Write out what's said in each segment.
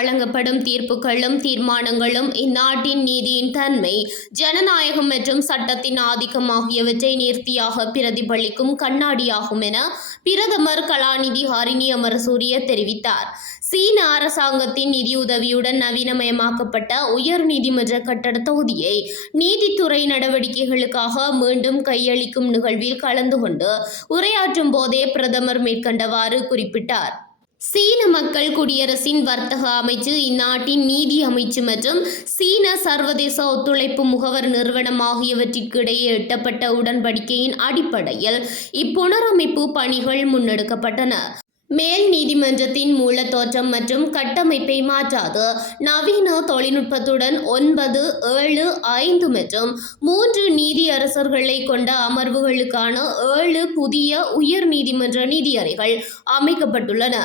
வழங்கப்படும் தீர்ப்புகளும் தீர்மானங்களும் இந்நாட்டின் நீதியின் தன்மை, ஜனநாயகம் மற்றும் சட்டத்தின் ஆதிக்கம் ஆகியவற்றை நேர்த்தியாக பிரதிபலிக்கும் கண்ணாடியாகும் என பிரதமர் கலாநிதி ஹரிணி அமரசூரிய தெரிவித்தார். சீன அரசாங்கத்தின் நிதியுதவியுடன் நவீனமயமாக்கப்பட்ட உயர் நீதிமன்ற கட்டட தொகுதியை நீதித்துறை நடவடிக்கைகளுக்காக மீண்டும் கையளிக்கும் நிகழ்வில் கலந்து கொண்டு உரையாற்றும் போதே பிரதமர் மேற்கண்டவாறு குறிப்பிட்டார். சீன மக்கள் குடியரசின் வர்த்தக அமைச்சு, இந்நாட்டின் நீதி அமைச்சு மற்றும் சீன சர்வதேச ஒத்துழைப்பு முகவர் நிறுவனம் ஆகியவற்றிற்கு இடையே எட்டப்பட்ட உடன்படிக்கையின் அடிப்படையில் இப்புனரமைப்பு பணிகள் முன்னெடுக்கப்பட்டன. மேல் நீதிமன்றத்தின் மூல தோற்றம் மற்றும் கட்டமைப்பை மாற்றாது நவீன தொழில்நுட்பத்துடன் 9, 7, 5 மற்றும் 3 நீதியரசர்களை கொண்ட அமர்வுகளுக்கான 7 புதிய உயர் நீதிமன்ற நீதியறைகள் அமைக்கப்பட்டுள்ளன.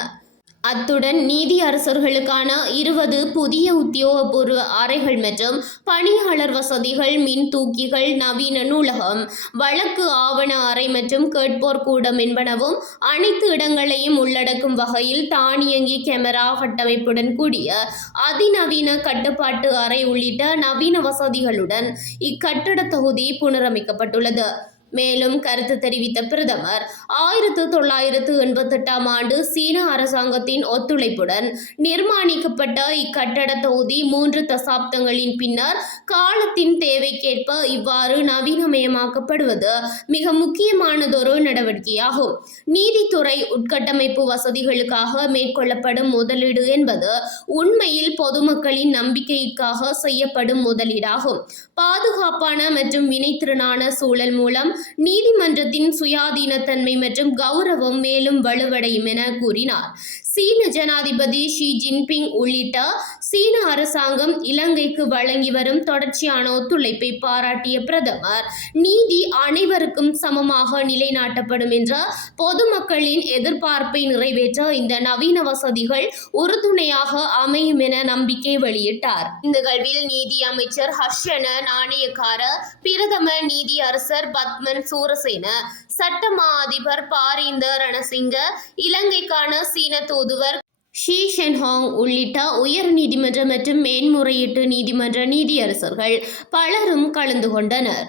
அத்துடன் நீதியரசர்களுக்கான 20 புதிய உத்தியோகபூர்வ அறைகள் மற்றும் பணியாளர் வசதிகள், மின் தூக்கிகள், நவீன நூலகம், வழக்கு ஆவண அறை மற்றும் கேட்போர் கூடம் என்பனவும் அனைத்து இடங்களையும் உள்ளடக்கும் வகையில் தானியங்கி கேமரா கட்டமைப்புடன் கூடிய அதிநவீன கட்டுப்பாட்டு அறை உள்ளிட்ட நவீன வசதிகளுடன் இக்கட்டட தொகுதி புனரமைக்கப்பட்டுள்ளது. மேலும் கருத்து தெரிவித்த பிரதமர் 1988 ஆண்டு சீன அரசாங்கத்தின் ஒத்துழைப்புடன் நிர்மாணிக்கப்பட்ட இக்கட்டட தொகுதி 3 தசாப்தங்களின் பின்னர் காலத்தின் தேவைக்கேற்ப இவ்வாறு நவீனமயமாக்கப்படுவது மிக முக்கியமானதொரு நடவடிக்கையாகும். நீதித்துறை உட்கட்டமைப்பு வசதிகளுக்காக மேற்கொள்ளப்படும் முதலீடு என்பது உண்மையில் பொதுமக்களின் நம்பிக்கைக்காக செய்யப்படும் முதலீடாகும். பாதுகாப்பான மற்றும் வினைத்திறனான சூழல் மூலம் நீதிமன்றத்தின் சுயாதீனத்தன்மை மற்றும் கௌரவம் மேலும் வலுவடையும் என கூறினார். சீன ஜனாதிபதி ஷி ஜின்பிங் உள்ளிட்ட சீன அரசாங்கம் இலங்கைக்கு வழங்கி வரும் தொடர்ச்சியான ஒத்துழைப்பை பாராட்டிய பிரதமர், நீதி அனைவருக்கும் சமமாக நிலைநாட்டப்படும் என்ற பொதுமக்களின் எதிர்பார்ப்பை நிறைவேற்ற இந்த நவீன வசதிகள் உறுதுணையாக அமையும் என நம்பிக்கை வெளியிட்டார். இந்த நிகழ்வில் நீதி அமைச்சர் ஹர்ஷன நாணயக்கார, பிரதம நீதியரசர் பத்மன் சூரசேன, சட்டமா அதிபர் பாரீந்த ரணசிங்க, இலங்கைக்கான சீன தூதுவர் ஷி ஷென்ஹாங் உள்ளிட்ட உயர் நீதிமன்ற மற்றும் மேன்முறையீட்டு நீதிமன்ற நீதியரசர்கள் பலரும் கலந்து கொண்டனர்.